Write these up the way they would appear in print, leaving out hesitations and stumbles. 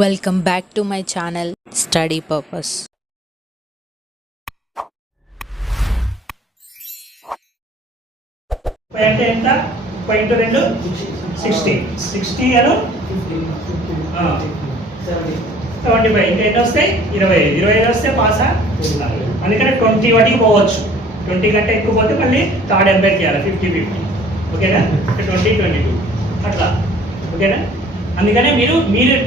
Welcome back to my channel Study Purpose. అంటే ఎంత 2 60 60 అను 75 ఇంకా ఎన్ని వస్తాయి 25 వస్తే పాసా. అందుకని 20 వాటికి పోవచ్చు. 20 కంటే ఎక్కువ పోతే మళ్ళీ థర్డ్ ఎంబైక్ చేయాలి 50-50. ఓకేనా? 20-22 అట్లా. ఓకేనా? అందుకనే మీరు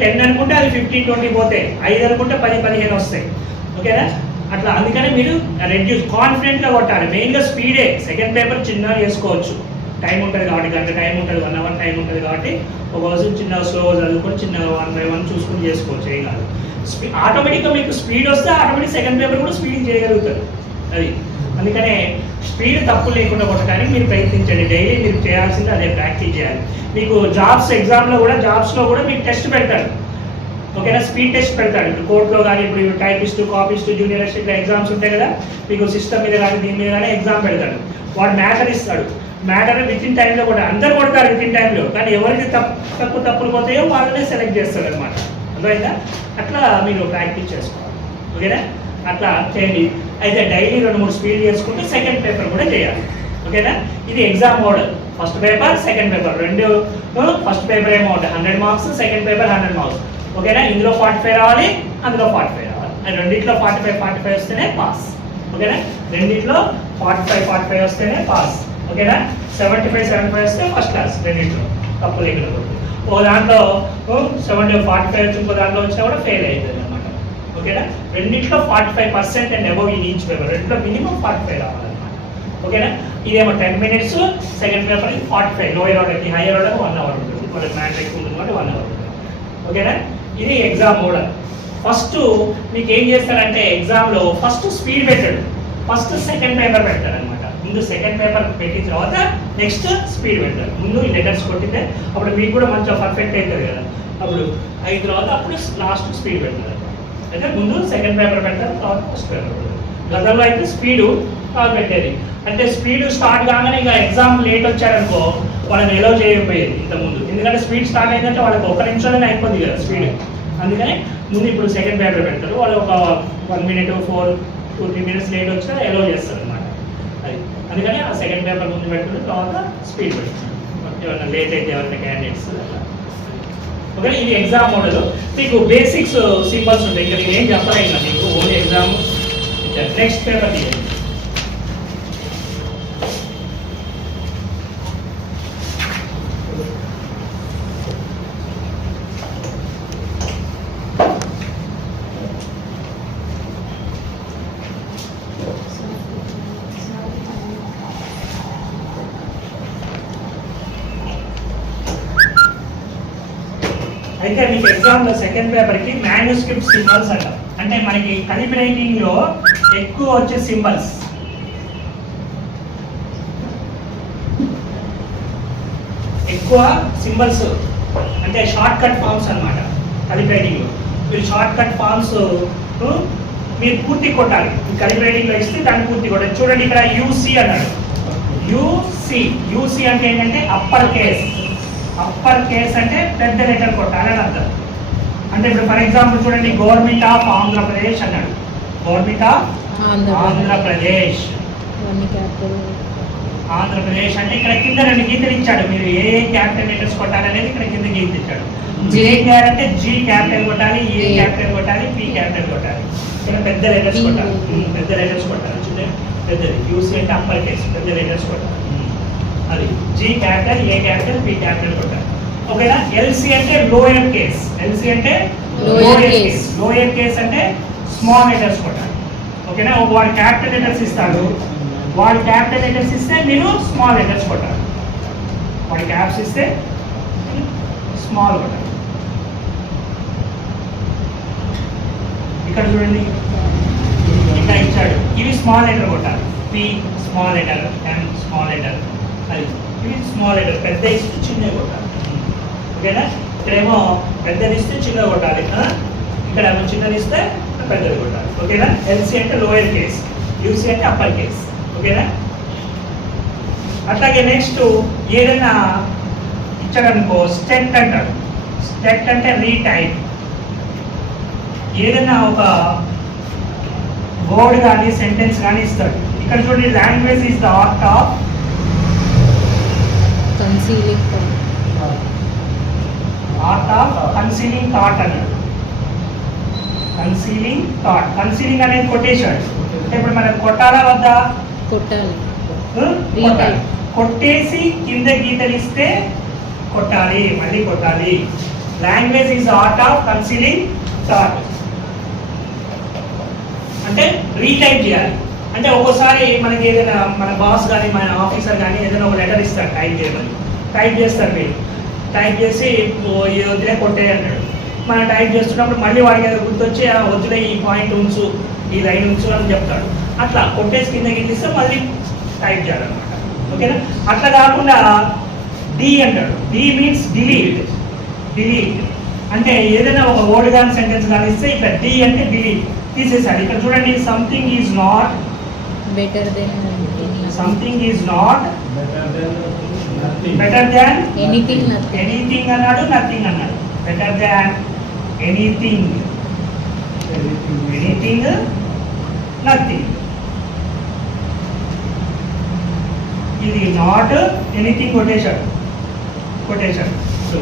10 అనుకుంటే అది 15-20 పోతాయి, 5 అనుకుంటే 10-15 వస్తాయి. ఓకేనా? అట్లా. అందుకని మీరు రెడ్యూస్ కాన్ఫిడెంట్గా కొట్టాలి. మెయిన్గా స్పీడే. సెకండ్ పేపర్ చిన్నగా చేసుకోవచ్చు, టైం ఉంటుంది కాబట్టి, గంట టైం ఉంటుంది, 1 అవర్ టైం ఉంటుంది కాబట్టి ఒక రోజు చిన్నగా స్లో చదువుకొని చిన్నగా 1 by 1 చూసుకొని చేసుకోవచ్చు, ఏం కాదు. ఆటోమేటిక్గా మీకు స్పీడ్ వస్తే ఆటోమేటిక్ సెకండ్ పేపర్ కూడా స్పీడ్ చేయగలుగుతారు. అది అందుకనే స్పీడ్ తప్పు లేకుండా కొట్టడానికి మీరు ప్రయత్నించండి. డైలీ మీరు చేయాల్సింది అదే, ప్రాక్టీస్ చేయాలి. మీకు జాబ్స్ ఎగ్జామ్లో కూడా మీకు టెస్ట్ పెడతాడు. ఓకేనా? స్పీడ్ టెస్ట్ పెడతాడు. ఇప్పుడు కోర్టులో కానీ, ఇప్పుడు typist, copyist, junior assistant exams ఉంటాయి కదా, మీకు సిస్టమ్ మీద కానీ దీని మీద కానీ ఎగ్జామ్ పెడతాడు. వాడు మ్యాటర్ ఇస్తాడు. మ్యాటర్ వితిన్ టైంలో కూడా అందరు కొడతారు వితిన్ టైంలో, కానీ ఎవరికి తప్పులు పోతాయో వాళ్ళనే సెలెక్ట్ చేస్తాడు అనమాట. అర్థమైందా? అట్లా మీరు ప్రాక్టీస్ చేసుకోవాలి. ఓకేనా? అట్లా చేయండి. అయితే డైలీ 2-3 స్పీడ్ చేసుకుంటే సెకండ్ పేపర్ కూడా చేయాలి. ఓకేనా? ఇది exam model. First paper, second paper రెండు. ఫస్ట్ పేపర్ ఏమో 100 మార్క్స్, సెకండ్ పేపర్ 100 మార్క్స్. ఓకేనా? ఇందులో 45 రావాలి, అందులో 45 రావాలి. రెండిట్లో 45 వస్తేనే పాస్. ఓకేనా? రెండిట్లో 45 వస్తేనే పాస్. ఓకేనా? 75 వస్తే ఫస్ట్ క్లాస్. రెండిట్లో తప్పు లేకుండా. ఓ దాంట్లో 45 వచ్చి ఇంకో దాంట్లో వచ్చినా కూడా ఫెయిల్ అవుతుంది అనమాట. ఓకేనా? రెండిట్లో 45% and above in each paper. రెండిట్లో మినిమం 45 రావాలన్నమాట. ఓకేనా? ఇదేమో 10 minutes, సెకండ్ పేపర్ 45. లోయర్ ఆర్డర్కి, హైయర్ ఆర్డర్ 1 అవర్ ఉంటుంది. వాళ్ళకి మ్యాథ్స్ ఎక్కువ ఉంటుంది కాబట్టి 1 అవర్ ఉంటుంది. ఓకేనా? ఇది ఎగ్జామ్ మోడల్. ఫస్ట్ మీకు ఏం చేస్తారంటే ఎగ్జామ్లో ఫస్ట్ స్పీడ్ పెట్టాడు, ఫస్ట్ సెకండ్ పేపర్ పెడతాడు అనమాట. ముందు సెకండ్ పేపర్ పెట్టిన తర్వాత నెక్స్ట్ స్పీడ్ పెడతాడు. ముందు ఈ లెటర్స్ కొట్టితే అప్పుడు మీకు కూడా మంచిగా పర్ఫెక్ట్ అవుతుంది కదా. అప్పుడు అయిన తర్వాత అప్పుడు లాస్ట్ స్పీడ్ పెడతారు. అయితే ముందు సెకండ్ పేపర్ పెడతారు, తర్వాత ఫస్ట్ పేపర్ పెడతారు. గతంలో అయితే స్పీడు కాదు పెట్టేది. అంటే స్పీడ్ స్టార్ట్ కాగానే ఇక ఎగ్జామ్ లేట్ వచ్చారనుకో వాళ్ళని ఎలో చేయకపోయేది ఇంతకుముందు. ఎందుకంటే స్పీడ్ స్టార్ట్ అయిందంటే వాళ్ళకి 1 నిమిషంలోనే అయిపోద్ది కదా స్పీడ్. అందుకని ముందు ఇప్పుడు సెకండ్ పేపర్ పెడతారు. వాళ్ళు ఒక 1 minute, 4-3 minutes లేట్ వచ్చినా ఎలో చేస్తారు అనమాట. అది అందుకని ఆ సెకండ్ పేపర్ ముందు పెడుతుంది, తర్వాత స్పీడ్ పెడుతుంది. ఏమైనా లేట్ అయితే ఎవరైనా క్యాండిడేట్స్. ఓకే, ఇది ఎగ్జామ్ మోడల్. మీకు బేసిక్స్ సింబల్స్ ఉంటాయి. ఇంకా నేను ఏం చెప్పలేదు మీకు, ఓన్లీ ఎగ్జామ్. నెక్స్ట్ పేపర్ తీయండి. అయితే మీకు ఎగ్జామ్లో సెకండ్ పేపర్కి మ్యాన్యుస్క్రిప్ట్ సింబల్స్ అంటాం. అంటే మనకి కలిపి రైటింగ్లో ఎక్కువ వచ్చే సింబల్స్. ఎక్కువ సింబల్స్ అంటే షార్ట్ కట్ ఫామ్స్ అనమాట. కలిపి రైటింగ్లో మీరు షార్ట్ కట్ ఫామ్స్ మీరు పూర్తి కొట్టాలి. కలిపి రైటింగ్లో ఇస్తే దాన్ని పూర్తి కొట్టాలి. చూడండి ఇక్కడ యూసి అన్నాడు. యూసి అంటే ఏంటంటే అప్పర్ కేస్. అప్పర్ కేస్ అంటే పెద్ద లెటర్ కొట్టాలి అని అర్థం. అంటే ఇప్పుడు ఫర్ ఎగ్జాంపుల్ చూడండి, గవర్నమెంట్ ఆఫ్ ఆంధ్రప్రదేశ్ అన్నాడు. Government of Andhra Pradesh. ఆంధ్రప్రదేశ్ అంటే ఇక్కడ కింద 2 గీతలు ఇచ్చాడు. మీరు ఏ క్యాపిటల్ లెటర్స్ కొట్టాలనేది ఇక్కడ కింద గీతలు ఇచ్చాడు. జేకేఆర్ అంటే జీ క్యాపిటల్ కొట్టాలి, ఏ క్యాపిటల్ కొట్టాలి, పి క్యాపిటల్ కొట్టాలి. ఇక్కడ పెద్ద లెటర్స్ కొట్టాలి. పెద్ద లెటర్స్ కొట్టాలి. పెద్దది. యూసీ అంటే అప్పర్ కేస్, పెద్ద లెటర్స్ కొట్టాలి. అది జీ క్యాపిటల్, ఏ క్యాపిటల్, పి క్యాపిటల్ కొట్టాలి. ఓకేనా? ఎల్సి అంటే లోయర్ కేస్. ఎల్సి అంటే లోయర్ కేస్. లోయర్ కేస్ అంటే స్మాల్ లెటర్స్ కొట్టాలి. ఓకేనా? వాడు క్యాపిటల్ లెటర్స్ ఇస్తాడు. వాడు క్యాపిటల్ లెటర్స్ ఇస్తే మీరు స్మాల్ లెటర్స్ కొట్టాలి. వాడి క్యాప్స్ ఇస్తే స్మాల్ కొట్టాలి. ఇక్కడ చూడండి, ఇక్కడ ఇచ్చాడు. ఇవి స్మాల్ లెటర్ కొట్టాలి. పి స్మాల్ లెటర్, ఎం స్మాల్ లెటర్. అది ఇవి స్మాల్ లెటర్. పెద్ద ఇస్తే చిన్నవి కొట్టాలి. ఓకేనా? ఇక్కడేమో పెద్దది ఇస్తే చిన్నది కొట్టాలి. ఇక్కడ చిన్నది ఇస్తే పెద్దది కొట్టాలి. ఓకేనా? ఎల్సి అంటే లోయర్ కేస్, యూసీ అంటే అప్పర్ కేస్. ఓకేనా? అట్లాగే నెక్స్ట్ ఏదైనా ఇచ్చాడనుకో స్టెట్ అంటాడు. స్టెట్ అంటే రీటైప్. ఏదైనా ఒక వర్డ్ కానీ సెంటెన్స్ కానీ ఇస్తాడు. ఇక్కడ చూడండి, language is the art of concealing concealing thought అన్నాడు. కన్సీలింగ్ థాట్, కన్సీలింగ్ అనేది కొట్టేశాడు. అంటే ఇప్పుడు మనం కొట్టాలా వద్దా? కొట్టాలి. కొట్టాలి. కొట్టేసి కింద గీతలు ఇస్తే కొట్టాలి, మళ్ళీ కొట్టాలి. Language is art of concealing thought అంటే రీటైప్ చేయాలి. అంటే ఒక్కోసారి మనకి ఏదైనా మన బాస్ కానీ మన ఆఫీసర్ కానీ ఏదైనా ఒక లెటర్ ఇస్తాడు టైప్ చేయమని. టైప్ చేస్తారు, మీరు టైప్ చేసి ఈ వద్దులే కొట్టే అంటాడు. మనం టైప్ చేస్తున్నప్పుడు మళ్ళీ వాడికి ఏదో గుర్తొచ్చి వద్దులే ఈ పాయింట్ ఉంచు, ఈ లైన్ ఉంచు అని చెప్తాడు. అట్లా కొట్టేసి కింద గీస్తే మళ్ళీ టైప్ చేయాలన్నమాట. ఓకేనా? అట్లా కాకుండా డి అంటాడు. D means delete. డిలీట్ అంటే ఏదైనా ఒక వర్డ్ కానీ సెంటెన్స్ కానీ ఇస్తే ఇట్లా డి అంటే డిలీట్, తీసేసాడు. ఇక్కడ చూడండి, something is not better then something is not better than anything anything అన్నాడు, నథింగ్ అన్నాడు. Better than anything, anything, nothing. ఇది నాట్ ఎనీథింగ్ కొట్టేశాడు. సో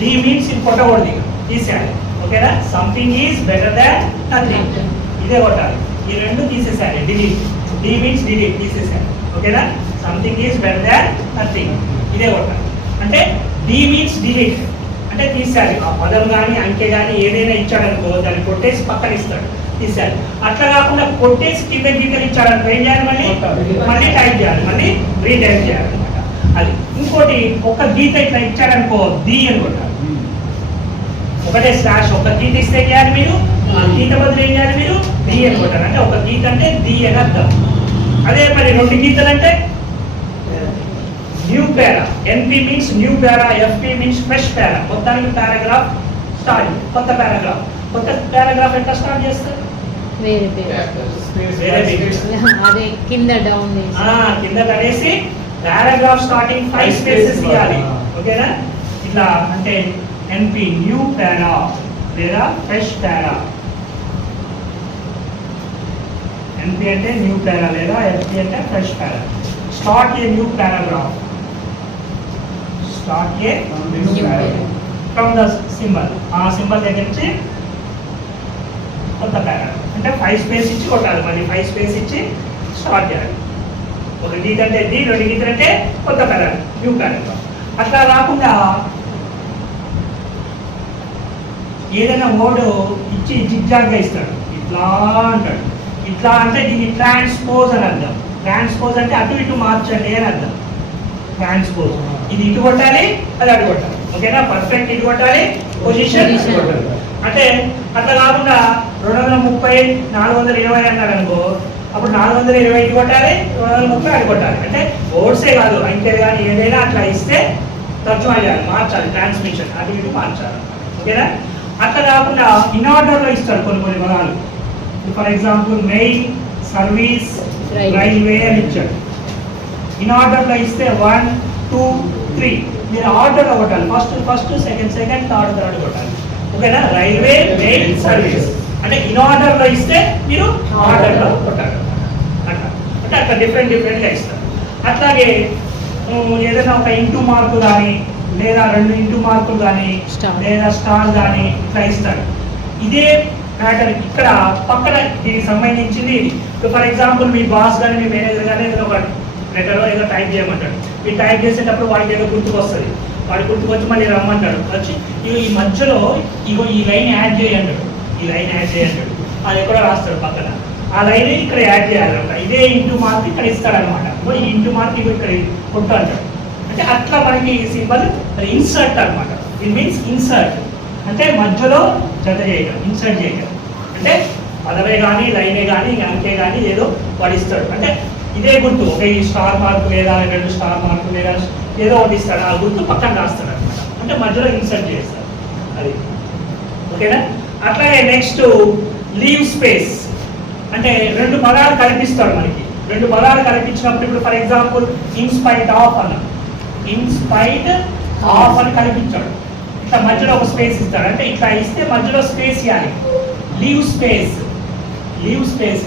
డి మీన్స్ ఇది కొట్టకూడదు, తీసేయాలి. ఓకేనా? Something is better than nothing, ఇదే కొట్టాలి. ఈ రెండు తీసేసాలి. డిలీట్, డి మీన్స్ డిలీట్, తీసేసాలి. ఓకేనా? Something is better than nothing, ఇదే కొట్టాలి. అంటే డి మీన్స్ డిలీట్ అంటే తీసేయాలి. ఆ పదం కానీ అంకె కానీ ఏదైనా ఇచ్చాడనుకో దాన్ని కొట్టేసి పక్కన ఇస్తాడు, తీసేయాలి. అట్లా కాకుండా కొట్టేసి కింద గీతలు ఇచ్చాడనుకో ఏం చేయాలి? మళ్ళీ టైప్ చేయాలి, మళ్ళీ రీటైప్ చేయాలన్నమాట. అది ఇంకోటి, ఒక గీత ఇట్లా ఇచ్చాడనుకో ది అని కొట్టాలి. ఒకటే స్లాష్, ఒక గీత ఇస్తే చేయాలి మీరు, ఆ గీత బదులు ఏం చేయాలి మీరు? ది అని కొట్టాలి. అంటే ఒక గీత అంటే ది అని అర్థం. అదే మరి రెండు గీతలు అంటే న్యూ పారా. ఎన్పి మీన్స్ న్యూ పారా, ఎఫ్పి మీన్స్ ఫ్రెష్ పారా. మొత్తానికి పారాగ్రాఫ్ స్టార్ట్, కొత్త పారాగ్రాఫ్. కొత్త పారాగ్రాఫ్ ఎట్లా స్టార్ట్ చేస్తారు? అదే కింద డౌన్ కింద కనేసి పారాగ్రాఫ్ స్టార్టింగ్ 5 స్పేసెస్ ఇవ్వాలి. ఓకేనా? ఇట్లా అంటే ఎన్పి న్యూ పారా లేదా ఫ్రెష్ పారా. ఎన్పి అంటే న్యూ పారా లేదా ఎఫ్పి అంటే fresh para. Start a new paragraph. Start a new paragraph from the symbol. ఆ సింబల్ దగ్గర నుంచి కొత్త పారాగ్రాఫ్. అంటే 5 స్పేస్ ఇచ్చి కొట్టాలి, మళ్ళీ 5 స్పేస్ ఇచ్చి స్టార్ట్ చేయాలి. ఒక గీత అంటే ది, రెండు గీతలు అంటే కొత్త పారాగ్రాఫ్, న్యూ పారాగ్రాఫ్. అట్లా కాకుండా ఏదైనా వర్డ్ ఇచ్చి జిగ్జాగ్గా ఇస్తాడు. ఇట్లా అంటాడు. ఇట్లా అంటే దీన్ని ట్రాన్స్పోజ్ అని అర్థం. ట్రాన్స్పోజ్ అంటే అటు ఇటు మార్చండి అని అర్థం. ట్రాన్స్పోజ్ ఇది ఇటు కొట్టాలి, అది అటు కొట్టాలి. ఓకేనా? పర్ఫెక్ట్ ఇటు కొట్టాలి, పొజిషన్ ఇటు కొట్టాలి. అంటే అట్లా కాకుండా 230 420 అన్నాడు అనుకో, అప్పుడు 420 ఇటు కొట్టాలి, 230 అటు కొట్టాలి. అంటే వర్డ్సే కాదు, అంతే కానీ ఏదైనా అట్లా ఇస్తే తర్జుమా చేయాలి, మార్చాలి, ట్రాన్స్మిషన్ అటు ఇటు మార్చాలి. ఓకేనా? అట్లా కాకుండా ఇన్ ఆర్డర్లో ఇస్తాడు కొన్ని పదాలు. For example mail, service, railway అని ఇచ్చాడు. ఇన్ ఆర్డర్లో ఇస్తే 1 2 3 మీరు ఆర్డర్లో కొట్టాలి. ఫస్ట్ సెకండ్ థర్డ్ కొట్టాలి. ఓకేనా? రైల్వే, మెయిల్, సర్వీస్ అంటే ఇన్ ఆర్డర్లో ఇస్తే మీరు ఆర్డర్లో కొట్టాలి. అట్లా అంటే అట్లా డిఫరెంట్గా ఇస్తారు. అట్లాగే ఏదైనా ఒక ఇంటూ మార్కు కానీ లేదా 2 ఇంటూ మార్కులు కానీ లేదా స్టార్ కానీ ఇట్లా ఇస్తాడు. ఇదే మ్యాటర్ ఇక్కడ పక్కన దీనికి సంబంధించింది ఇది. ఫర్ ఎగ్జాంపుల్ మీ బాస్ కానీ మీ మేనేజర్ కానీ ఏదో ఒక లెటర్ ఏదో టైప్ చేయమంటాడు. మీరు టైప్ చేసేటప్పుడు వాడికి ఏదో గుర్తుకొస్తుంది. వాడి గుర్తుకొచ్చి మళ్ళీ రమ్మంటాడు. వచ్చి ఈ మధ్యలో ఈ లైన్ యాడ్ చేయంటాడు. ఈ లైన్ యాడ్ చేయంటాడు. అది ఎక్కడో రాస్తాడు పక్కన. ఆ లైన్ ఇక్కడ యాడ్ చేయాలంట. ఇదే ఇంటూ మార్క్ ఇక్కడ ఇస్తాడనమాట. ఈ ఇంటూ మార్క్ ఇక్కడ కొట్టు అంటాడు. అంటే అట్లా మనకి సింబల్ ఇన్సర్ట్ అనమాట. ఇట్ మీన్స్ ఇన్సర్ట్ అంటే మధ్యలో జత చేయడం, ఇన్సర్ట్ చేయడం. అంటే పదవే కానీ లైనే కానీ అంకే కానీ ఏదో వాడు ఇస్తాడు. అంటే ఇదే గుర్తు, ఒక ఈ స్టార్ మార్క్ లేదా 2 స్టార్ మార్క్ లేదా ఏదో ఒకటి ఇస్తాడు. ఆ గుర్తు పక్కన రాస్తాడు అనమాట. అంటే మధ్యలో ఇన్సర్ట్ చేస్తాడు. అది ఓకేనా? అట్లాగే నెక్స్ట్ లీవ్ స్పేస్ అంటే 2 పదాలు కల్పిస్తాడు మనకి. 2 పదాలు కల్పించినప్పుడు ఇప్పుడు ఫర్ ఎగ్జాంపుల్ ఇన్స్పైట్ ఆఫ్ అన్న, ఇన్స్పైట్ ఆఫ్ అని కల్పించాడు. ఇట్లా మధ్యలో ఒక స్పేస్ ఇస్తాడు. అంటే ఇట్లా ఇస్తే మధ్యలో స్పేస్ ఇవ్వాలి. లీవ్ స్పేస్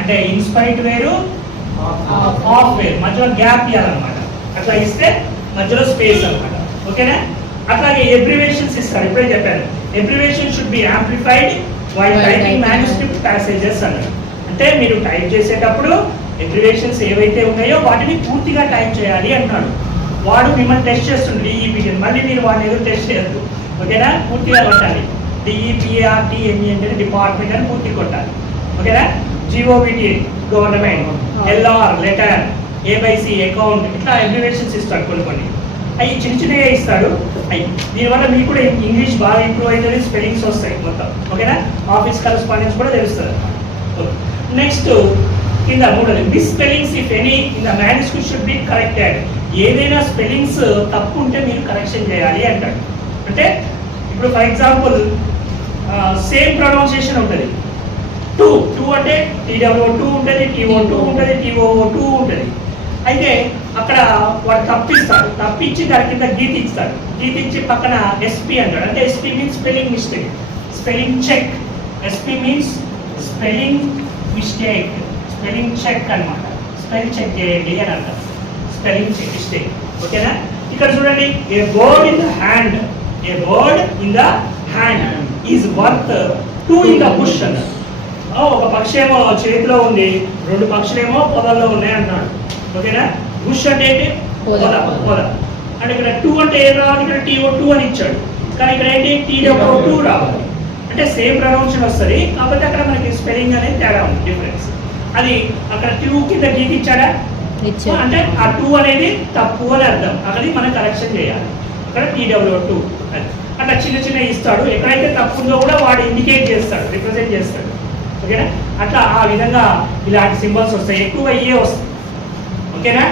అంటే ఇన్స్పైట్ వేరు ఆఫ్ వేరు, మధ్యలో గ్యాప్ ఇవ్వాలన్నమాట. అట్లా ఇస్తే మధ్యలో స్పేస్ అన్నమాట. ఓకేనా? అట్లాగే ఎబ్రివేషన్స్ ఇస్తారు, ఇప్పుడే చెప్పాను. Abbreviation should be amplified while typing manuscript passages అన్నారు. అంటే మీరు టైప్ చేసేటప్పుడు ఎబ్రివేషన్స్ ఏవైతే ఉన్నాయో వాటిని పూర్తిగా టైప్ చేయాలి అంటున్నాడు. వాడు మిమ్మల్ని టెస్ట్ చేస్తుండే డిఈపిటి, మళ్ళీ మీరు వాడిని ఏదో టెస్ట్ చేయొద్దు. ఓకేనా? పూర్తిగా కొట్టాలి. డిఈపిఆర్టీఎంఈ అంటే డిపార్ట్మెంట్ అని పూర్తి కొట్టాలి. ఓకేనా? జిఓబిటి గవర్నమెంట్, ఎల్ఆర్ లెటర్, ఏబైసి అకౌంట్, ఇట్లా అబ్రివేషన్స్ ఇస్తాడు కొన్ని. అవి చిన్నగా ఇస్తాడు. అవి దీనివల్ల మీకు కూడా ఇంగ్లీష్ బాగా ఇంప్రూవ్ అవుతుంది, స్పెల్లింగ్స్ వస్తాయి మొత్తం. ఓకేనా? ఆఫీస్ కరెస్పాండెన్స్ కూడా తెలుస్తుంది. నెక్స్ట్ కింద మూడోది, miss spellings if any in the manuscript should be corrected. ఏదైనా స్పెల్లింగ్స్ తప్పు ఉంటే మీరు కరెక్షన్ చేయాలి అంటాడు. అంటే ఇప్పుడు ఫర్ ఎగ్జాంపుల్ సేమ్ ప్రొనౌన్సియేషన్ ఉంటుంది. టూ అంటే TWO2 ఉంటుంది, TO2 ఉంటుంది, TOO2 ఉంటుంది. అయితే అక్కడ వాడు తప్పిచ్చి దాని కింద గీత ఇస్తాడు. గీత ఇచ్చి పక్కన SP అంటాడు. అంటే SP means spelling mistake, spelling check. SP means spelling mistake, spelling check అన్నమాట. స్పెల్ చెక్ చేయండి అని అంటారు, స్పెల్లింగ్ చెక్ మిస్టేక్. ఓకేనా? ఇక్కడ చూడండి, a bird in the hand is worth 2 in the bush అన్నారు. ఒక పక్షి ఏమో చేతిలో ఉంది, 2 పక్షులేమో పొదల్లో ఉన్నాయి అంటున్నాడు. ఓకేనా? బుష్ అంటే ఏంటి? పొద. అంటే ఇక్కడ 2 అంటే ఏం రావాలి? ఇక్కడ TO2 అని ఇచ్చాడు, కానీ ఇక్కడ ఏంటి? TWO2 రావాలి. అంటే సేమ్ ప్రొనౌన్షన్ వస్తుంది, కాబట్టి అక్కడ మనకి స్పెల్లింగ్ అనేది తేడా ఉంది, డిఫరెన్స్. అది అక్కడ 2 కింద గీత ఇచ్చాడా అంటే ఆ 2 అనేది తప్పు అని అర్థం. అక్కడ మనం కరెక్షన్ చేయాలి. అక్కడ TWO2 అట్లా చిన్న ఇస్తాడు. ఎక్కడైతే తప్పు ఉందో కూడా వాడు ఇండికేట్ చేస్తాడు, రిప్రజెంట్ చేస్తాడు. ఓకేనా? అట్లా ఆ విధంగా ఇలాంటి సింబల్స్ వస్తాయి. ఎక్కువగా ఏ వస్తాయి. ఓకేనా?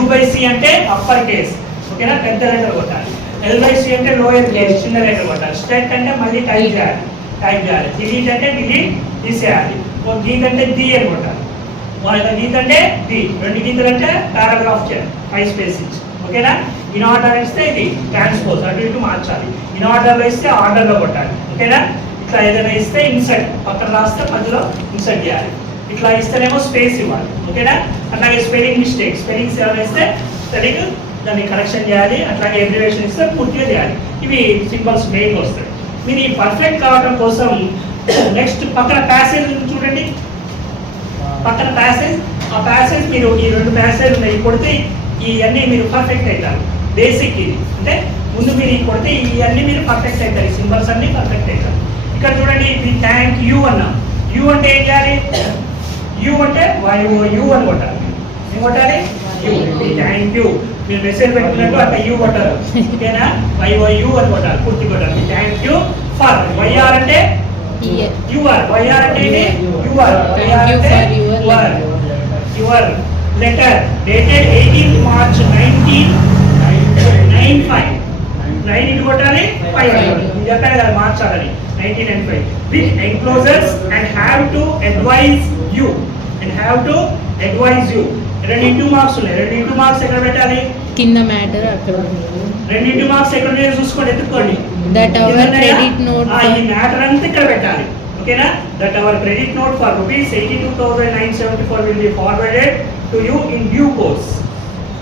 U/C అంటే అప్పర్ కేస్. ఓకేనా? పెద్ద లెటర్ కొట్టాలి. L/C అంటే లోయర్ కేస్, చిన్న లెటర్ కొట్టాలి. స్ట్రెట్ అంటే మళ్ళీ టైప్ చేయాలి. డిలీట్ అంటే డిలీట్ తీసేయాలి. గీత అంటే ది అని కొట్టాలి. గీత అంటే ది, 2 గీతలు అంటే పారాగ్రాఫ్ చేయాలి, 5 స్పేస్ ఇచ్చి. ఓకేనా? ఇన్ ఆర్డర్ ఇస్తే ఇది ట్రాన్స్పోజ్, అటు ఇటు మార్చాలి. ఇన్ ఆర్డర్లో ఇస్తే ఆర్డర్లో కొట్టాలి. ఓకేనా? ఇట్లా ఏదైనా ఇస్తే ఇన్సర్ట్, పక్కన రాస్తే మధ్యలో ఇన్సర్ట్ చేయాలి. ఇట్లా ఇస్తేనేమో స్పేస్ ఇవ్వాలి. ఓకేనా? అట్లాగే స్పెల్లింగ్ స్పెల్లింగ్స్ ఏమైనా ఇస్తే స్పెల్లింగ్ దాన్ని కరెక్షన్ చేయాలి. అట్లాగే ఎబ్రివేషన్ ఇస్తే పూర్తిగా చేయాలి. ఇవి సింబల్స్ మెయిన్గా వస్తాయి. మీరు ఈ పర్ఫెక్ట్ కావడం కోసం నెక్స్ట్ పక్కన ప్యాసేజ్ చూడండి. పక్కన ప్యాసేజ్, ఆ ప్యాసేజ్ మీరు ఈ 2 ప్యాసేజ్ ఉన్నాయి కొడితే ఇవన్నీ మీరు పర్ఫెక్ట్ అవుతారు. బేసిక్ ఇది అంటే ముందు మీరు కొడితే ఇవన్నీ మీరు పర్ఫెక్ట్ అవుతారు, ఈ సింబల్స్ అన్ని పర్ఫెక్ట్ అవుతారు. ఇక్కడ చూడండి, వి థ్యాంక్ యూ అన్నాం. యూ అంటే ఏం చేయాలి? యూ అంటే YOU అని కొట్టాలి. ఏం కొట్టాలి? యూ. We thank you. మీరు మెసేజ్ పెట్టినట్టు అట్లా యూ కొట్టారు. ఓకేనా? YOU అని కొట్టాలి, పూర్తి కొట్టాలి. We thank you for. YR అంటే యువర్. YR అంటే యువర్. YR అంటే your letter dated 18th March 1995. 9 ఇటు కొట్టాలి, 5 ఇది చెప్పాను కదా మార్చాలని. 1995 with enclosures and have to advise you. రెండు మార్క్స్ ఉన్నాయి. 2 మార్క్స్ ఎక్కడ పెట్టాలి? కింద మ్యాటర్ అక్కడ. 2 మార్క్స్ ఎక్కడ ఉన్నాయో చూసుకోండి, ఎత్తుక్కోండి. దట్ అవర్ క్రెడిట్ నోట్, ఈ మ్యాటర్ అంతా ఇక్కడ పెట్టాలి. ఓకేనా? That hour credit note for ₹82,974 will be forwarded to you in due course.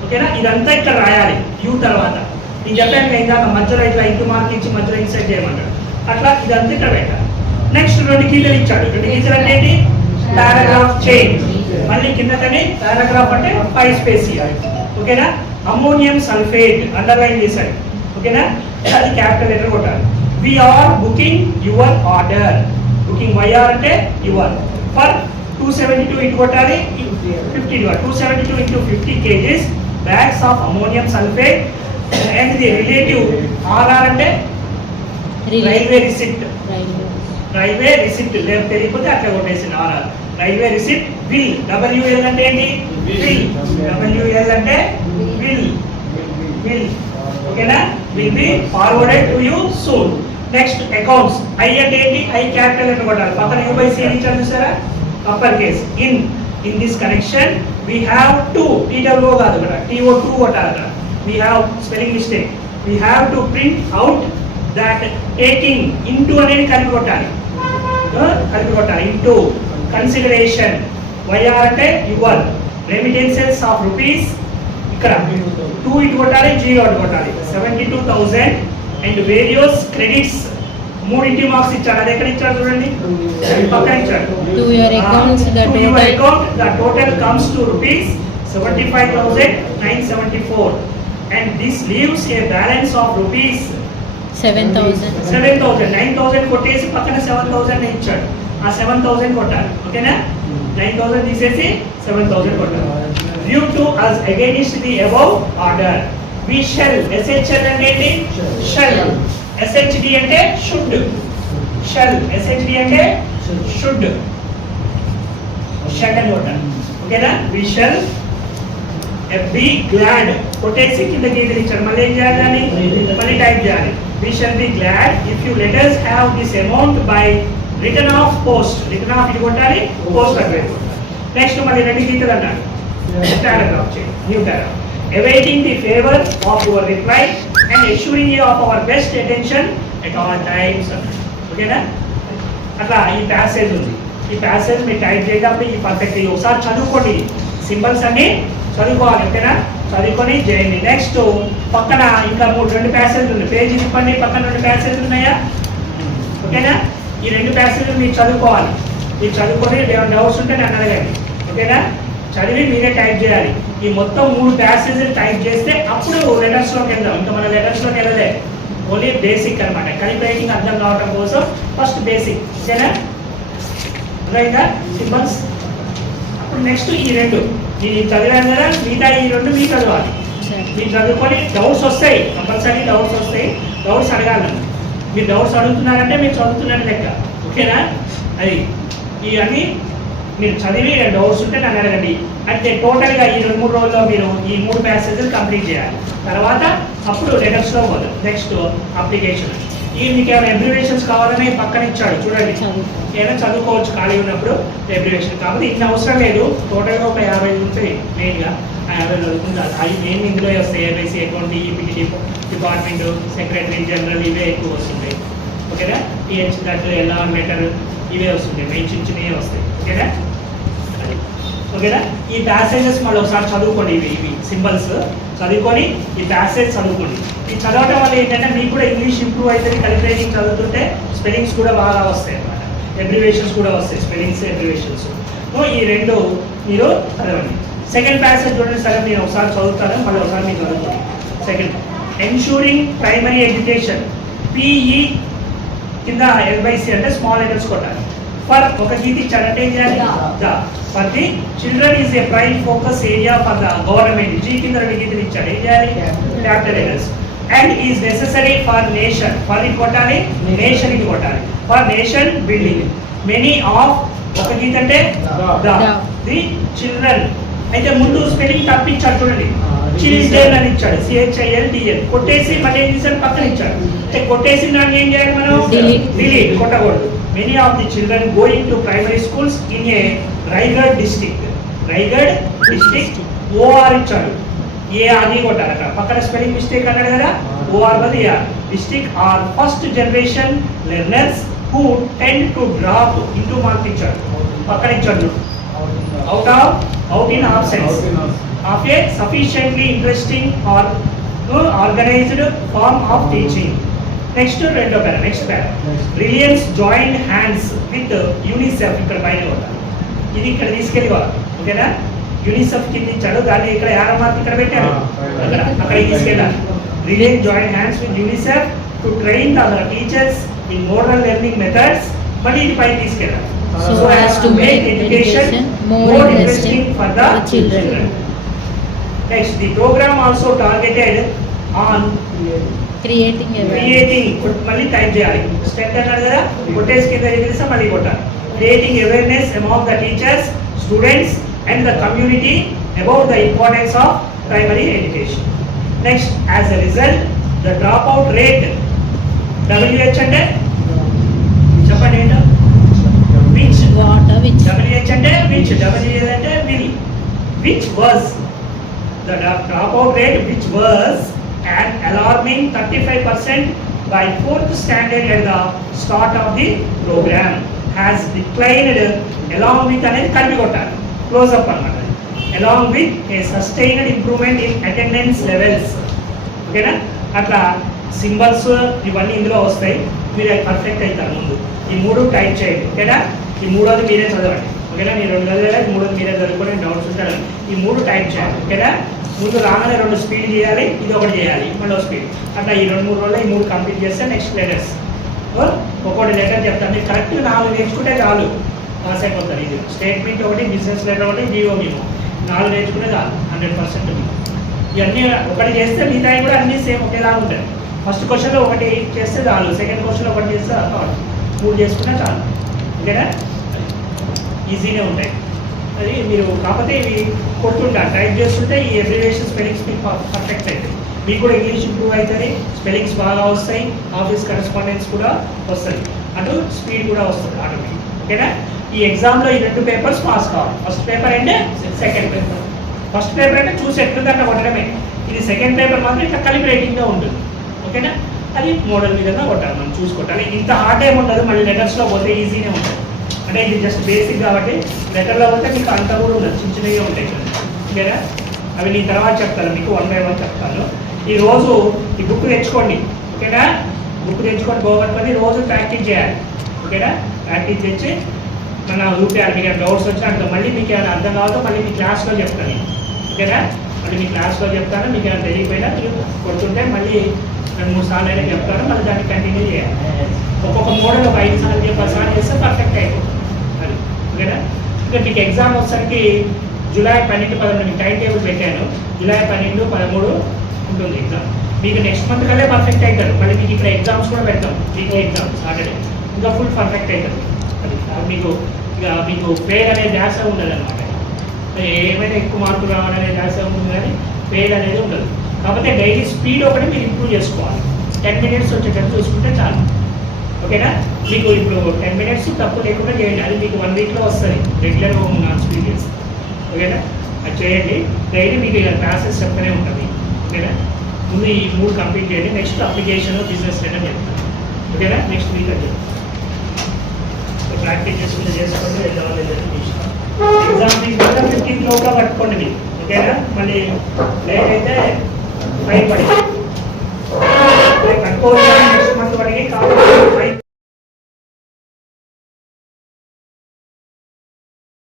ఓకేనా? ఇదంతా ఇక్కడ రాయాలి. యూ తర్వాత నేను చెప్పాను ఇందాక మధ్యలో ఇట్లా ఇంటూ మార్క్ ఇచ్చి మధ్యలో ఇన్సర్ట్ చేయమన్నాడు. అట్లా ఇదంతా ఇక్కడ పెట్టాలి. నెక్స్ట్ 2 గీతలు ఇచ్చాడు. 2 గీతలు అంటే ఏంటి? Paragraph change. మళ్ళీ కిందకని పారాగ్రాఫ్ అంటే 5 స్పేస్ ఇవ్వాలి. ఓకేనా? అమ్మోనియం సల్ఫేట్ అండర్లైన్ చేశాడు. ఓకేనా? అది క్యాపిటల్ లెటర్ కొట్టాలి. We are booking your order. Booking YR అంటే యువర్ ఫర్ 272 ఇటు కొట్టాలి, 50 272 into 50 kgs bags of ammonium sulfate and the relative RR అంటే రైల్వే రిసిప్ట్. తెలియకపోతే అట్లా కొట్టేసిన RR. Railway receipt will. WL అంటే ఏంటి? WL అంటే విల్. ఓకేనా? Will be forwarded to you soon. Next accounts. I అంటే ఏంటి? I క్యాపిటల్ లెటర్ కొట్టాలి. పక్కన U/C అని ఇచ్చారు చూసారా? Upper case. In this connection we have to, TWO కాదు ఇక్కడ, TO2 కొట్టాలి అక్కడ. we have spelling mistake. we have to print out that taking into అనేది కలిపి కొట్టాలి, ఇంటూ కన్సిడరేషన్. వైఆర్ అంటే యువర్ రెమిటెన్సెస్ ఆఫ్ రూపీస్, ఇక్కడ 2 ఇటు కొట్టాలి, 0 అటు కొట్టాలి, 72,000 అండ్ వేరియస్ క్రెడిట్స్. 3 ఇంటి మార్క్స్ ఇచ్చాడు, అది ఎక్కడ ఇచ్చాడు చూడండి, పక్కన ఇచ్చాడు. To your accounts, the To your total. account, the total comes to rupees 75,974 and this leaves a balance of rupees 7,000. 7,000. 9,000 కొట్టేసి పక్కన 7,000 ఇచ్చాడు, ఆ 7,000 కొట్టాలి. ఓకేనా, 9,000 తీసేసి 7,000 కొట్టాలి. Due to us against the above order we shall. SHL అంటే ఏంటి? shall. SHD అంటే should. shall. SHD అంటే should. షడ్ అని కొట్టాలి. ఓకేనా, we shall be glad. కొట్టేసి కింద గీతలు ఇచ్చాడు, మళ్ళీ ఏం చేయాలి, అని మళ్ళీ టైప్ చేయాలి. We shall be glad if you let us have this amount by return of post. Return of ఇది కొట్టాలి, పోస్ట్ అడ్వైస్ కొట్టాలి. నెక్స్ట్ మళ్ళీ 2 గీతలు అన్నాడు, పారాగ్రాఫ్ చేయండి, new paragraph. Awaiting the favor of your reply and assuring you of our best attention at all times. ఓకేనా, అట్లా ఈ ప్యాసేజ్ ఉంది. ఈ ప్యాసేజ్ మీరు టైప్ చేసేటప్పుడు ఈ పర్ఫెక్ట్ ఒకసారి చదువుకోండి, సింబల్స్ అన్ని చదువుకోవాలి. ఓకేనా, చదువుకొని చేయండి. నెక్స్ట్ పక్కన ఇంకా 2 ప్యాసేజ్ ఉన్నాయి, పేజీ తిప్పండి, పక్కన 2 ప్యాసేజ్ ఉన్నాయా? ఓకేనా, ఈ 2 ప్యాసేజ్ మీరు చదువుకోవాలి. మీరు చదువుకొని డౌట్స్ ఉంటే నన్ను అడగండి. ఓకేనా, చదివి మీరే టైప్ చేయాలి. ఈ మొత్తం 3 ప్యాసేజీలు టైప్ చేస్తే అప్పుడు లెటర్స్లోకి వెళ్దాం. ఇంకా మన లెటర్స్లోకి వెళ్ళలే, ఓన్లీ బేసిక్ అనమాట. కలిపి రైటింగ్ అర్థం కావడం కోసం ఫస్ట్ బేసిక్. ఓకేనా, రైట్ సింబల్స్. అప్పుడు నెక్స్ట్ ఈ 2 ఇది చదివాను కదా, మిగతా ఈ 2 మీరు చదవాలి. మీరు చదువుకొని డౌట్స్ వస్తాయి, కంపల్సరీ డౌట్స్ వస్తాయి, డౌట్స్ అడగాలి. మీరు డౌట్స్ అడుగుతున్నారంటే మీరు చదువుతున్నట్టు లెక్క. ఓకేనా, అది ఇవన్నీ మీరు చదివి డౌట్స్ ఉంటే నన్ను అడగండి. అంటే టోటల్గా ఈ 2-3 రోజుల్లో మీరు ఈ 3 ప్యాసేజెస్ కంప్లీట్ చేయాలి. తర్వాత అప్పుడు లెటర్స్లో పోదు. Next application. ఈ మీకు ఏమైనా అబ్రివేషన్స్ కావాలని పక్కన ఇచ్చాడు చూడండి, ఏదైనా చదువుకోవచ్చు ఖాళీ ఉన్నప్పుడు అబ్రివేషన్. కాబట్టి ఇన్ని అవసరం లేదు, టోటల్గా ఒక 50 ఉంటాయి మెయిన్గా. ఆ 50 చదువుకుంటారు. అవి మెయిన్ ఇందులో వస్తాయి, ABC account, EPT department, secretary general, ఇవే ఎక్కువ వస్తుంటాయి. ఓకేనా, టీహెచ్ దట్, ఎల్ఆర్ లెటర్, ఇవే వస్తుంటాయి, మెయిన్ చిన్నవే వస్తాయి. ఓకేనా, ఓకేనా. ఈ ప్యాసేజెస్ మళ్ళీ ఒకసారి చదువుకోండి, ఇవి సింబల్స్ చదువుకొని ఈ ప్యాసేజ్ చదువుకోండి. ఈ చదవటం వల్ల ఏంటంటే మీకు కూడా ఇంగ్లీష్ ఇంప్రూవ్ అవుతుంది. కలిపి రైటింగ్ చదువుతుంటే స్పెల్లింగ్స్ కూడా బాగా వస్తాయి అన్నమాట, అబ్రివేషన్స్ కూడా వస్తాయి, స్పెల్లింగ్స్ అబ్రివేషన్స్. ఈ 2 మీరు చదవండి. సెకండ్ ప్యాసేజ్ చూడండి, సరే నేను ఒకసారి చదువుతాను, మళ్ళీ ఒకసారి మీరు చదువుకోండి. Second, ensuring primary education. PE కింద ఎల్బైసి అంటే స్మాల్ లెటర్స్ కొట్టాలి. ఫర్ ఒక గీత ఇచ్చాడంటే ఏం చేయాలి, for the children is a prime focus area for the government. జీ కింద 2 గీతలు ఇచ్చాడు, ఏం చేయాలి, capital letters. And is necessary for nation. For ఇది కొట్టాలి, నేషన్ ఇది కొట్టాలి. For nation building. Many of ఒక గీత అంటే ది చిల్డ్రన్. అయితే ముందు స్పెల్లింగ్ తప్పించాడు చూడండి, చిల్డ్రన్ అని ఇచ్చాడు, CHILDN. కొట్టేసి మళ్ళీ ఏం చేశాడు, పక్కన ఇచ్చాడు. అంటే కొట్టేసి దాన్ని ఏం చేయాలి మనం, డిలీట్ కొట్టకూడదు. Many of the children going to primary schools in a Raigad district. Raigad district, OR ఇచ్చాడు, AR కొట్టాలి. అక్కడ పక్కన స్పెల్లింగ్ మిస్టేక్ అన్నాడు కదా, OR బదులు AR. District are first generation learners who tend to drop into mark ఇచ్చాడు, పక్కన ఇచ్చాడు out in absence of a sufficiently interesting or organized form of teaching. Next 2వ para, next para. Reliance join hands with UNICEF. ఇక్కడ పైన కొట్టాలి, ఇది ఇక్కడ తీసుకెళ్ళిపోవాలి. ఓకేనా, యూనిసెఫ్ కింద ఇచ్చాడు, దాన్ని ఇక్కడ యారో మార్క్ ఇక్కడ పెట్టాడు, అక్కడ తీసుకెళ్ళాలి. Reliance join hands with UNICEF to train the teachers in model learning methods. మళ్ళీ ఇది పైన తీసుకెళ్ళాలి. So as to make education more interesting for the children. Next, the program also targeted on creating మళ్ళీ type చేయాలి. స్టెప్ అన్నాడు కదా, కొట్టేసి కింద తెలిస్తే మళ్ళీ కొట్టాలి. Creating awareness among the teachers, students and the community about the importance of primary education. Next, as a result the drop out rate. WH అంటే చెప్పండి ఏంటో, విచ్. WH అంటే విచ్, WH అంటే will. Which was the drop out rate, which was an alarming 35% by 4th standard at the start of the program has declined along with అనేది కలిపి కొట్టాలి close up అన్నమాట along with a sustained improvement in attendance levels ఓకేనా అట్లా symbols ఇవన్నీ ఇందులో వస్తాయి మీరు పర్ఫెక్ట్ అవుతారు ముందు ఈ మూడు టైప్ చేయండి ఓకేనా ఈ మూడోది మీరే చదవండి ఓకేనా మీరు రెండు చదివేలా మూడోది మీరే చదువుకొని డౌట్స్ ఉంటారు ఈ మూడు టైప్ చేయాలి ఓకేనా ముందు రాగానే 2 స్పీడ్ చేయాలి ఇది ఒకటి చేయాలి మళ్ళీ స్పీడ్ అట్లా ఈ 2-3 రోజుల్లో ఈ 3 కంప్లీట్ చేస్తే నెక్స్ట్ లెటర్స్ ఒక్కొక్కటి లెటర్ చెప్తాను మీరు కరెక్ట్గా 4 నేర్చుకుంటే చాలు పాస్ అయిపోతారు ఇది స్టేట్మెంట్ ఒకటి బిజినెస్ లెటర్ ఒకటి డిఓ మేము 4 నేర్చుకుంటే చాలు 100% ఇవన్నీ ఒకటి చేస్తే మిగతాయి కూడా అన్నీ సేమ్ ఒకేలా ఉంటాయి ఫస్ట్ క్వశ్చన్లో ఒకటి చేస్తే చాలు సెకండ్ క్వశ్చన్లో ఒకటి చేస్తే చాలు 3 చేసుకున్నా చాలు ఓకేనా ఈజీనే ఉంటాయి అది మీరు కాకపోతే ఇవి కొడుతుంటారు టైప్ చేస్తుంటే ఈ అబ్రివేషన్ స్పెల్లింగ్స్ మీకు పర్ఫెక్ట్ అవుతాయి మీకు కూడా ఇంగ్లీష్ ఇంప్రూవ్ అవుతుంది స్పెల్లింగ్స్ బాగా వస్తాయి ఆఫీస్ కరెస్పాండెన్స్ కూడా వస్తుంది అటు స్పీడ్ కూడా వస్తుంది ఆటోమేటిక్ ఓకేనా ఈ ఎగ్జామ్లో ఈ 2 పేపర్స్ పాస్ కావాలి ఫస్ట్ పేపర్ అంటే సెకండ్ పేపర్ ఫస్ట్ పేపర్ అంటే చూసి ఎట్లుందంటే కొట్టడమే ఇది సెకండ్ పేపర్ మాత్రం ఇట్లా కలిపి రేటింగ్గా ఉంటుంది ఓకేనా అది మోడల్ విధంగా కొట్టాలి మనం చూసి కొట్టాలి ఇంత హార్డ్ ఏమి ఉండదు మళ్ళీ లెటర్స్లో పోతే ఈజీనే ఉంటుంది అంటే ఇది జస్ట్ బేసిక్ కాబట్టి లెటర్లో పోతే మీకు అంతా కూడా ఉండదు చిన్న చిన్నగా ఉంటాయి ఓకేనా అవి నేను తర్వాత చెప్తాను మీకు 1 by 1 చెప్తాను ఈ రోజు ఈ బుక్ తెచ్చుకోండి ఓకేనా బుక్ తెచ్చుకొని పోగొట్టుకొని రోజు ప్రాక్టీస్ చేయాలి ఓకేనా ప్రాక్టీస్ చేసి మన యూపీఆర్ మీకు డౌట్స్ వచ్చినా అంటే మళ్ళీ మీకు ఏమైనా అర్థం కావాలో మళ్ళీ మీ క్లాస్లో చెప్తాను ఓకేనా మళ్ళీ మీ క్లాస్లో చెప్తాను మీకు ఏమైనా తెలియకపోయినా మీరు కొడుతుంటే మళ్ళీ 2-3 సార్లు అయినా చెప్తాను మళ్ళీ దాన్ని కంటిన్యూ చేయాలి ఒక్కొక్క మోడల్ ఒక 5 సార్లు 10 సార్లు చేస్తే పర్ఫెక్ట్ అయిపోతుంది అది ఓకేనా ఇంకా మీకు ఎగ్జామ్ వచ్చేసరికి జూలై 12-13 మీకు టైం టేబుల్ పెట్టాను జూలై 12-13 ఉంటుంది ఎగ్జామ్ మీకు నెక్స్ట్ మంత్ కల్లా పర్ఫెక్ట్ అవుతారు మళ్ళీ మీకు ఇక్కడ ఎగ్జామ్స్ కూడా పెడతాం వీక్లీ ఎగ్జామ్స్ సాటర్డే ఇంకా ఫుల్ పర్ఫెక్ట్ అవుతారు అది మీకు ఇక మీకు ఫెయిల్ అనే ధ్యాస ఉండదు అనమాట ఏమైనా ఎక్కువ మార్కులు రావాలనే ధ్యాస ఉంటుంది కానీ ఫెయిల్ అనేది ఉండదు కాకపోతే డైలీ స్పీడ్ ఒకటి మీరు ఇంప్రూవ్ చేసుకోవాలి 10 minutes వచ్చేటట్టు చూసుకుంటే చాలు ఓకేనా మీకు ఇప్పుడు 10 minutes తప్పు లేకుండా చేయండి అది మీకు 1 weekలో వస్తుంది రెగ్యులర్గా ఉన్న స్పీడ్ చేసి ఓకేనా అది చేయండి డైలీ మీకు ఇలా క్లాసెస్ చెప్తూనే ఉంటుంది ఓకేనా ముందు ఈ 3 కంప్లీట్ చేయండి నెక్స్ట్ అప్లికేషన్ బిజినెస్ లెటర్ చెప్తాను ఓకేనా నెక్స్ట్ వీక్ అది ప్రాక్టీస్ చేసుకుంటే చేసుకోండి ఎగ్జామ్ ఫీజు కూడా 15th లోగా పట్టుకోండి మీరు ఓకేనా మళ్ళీ లేట్ అయితే ఫైన్ పడి కట్టుకోవాలి నెక్స్ట్ మంత్ పడికి కావాలి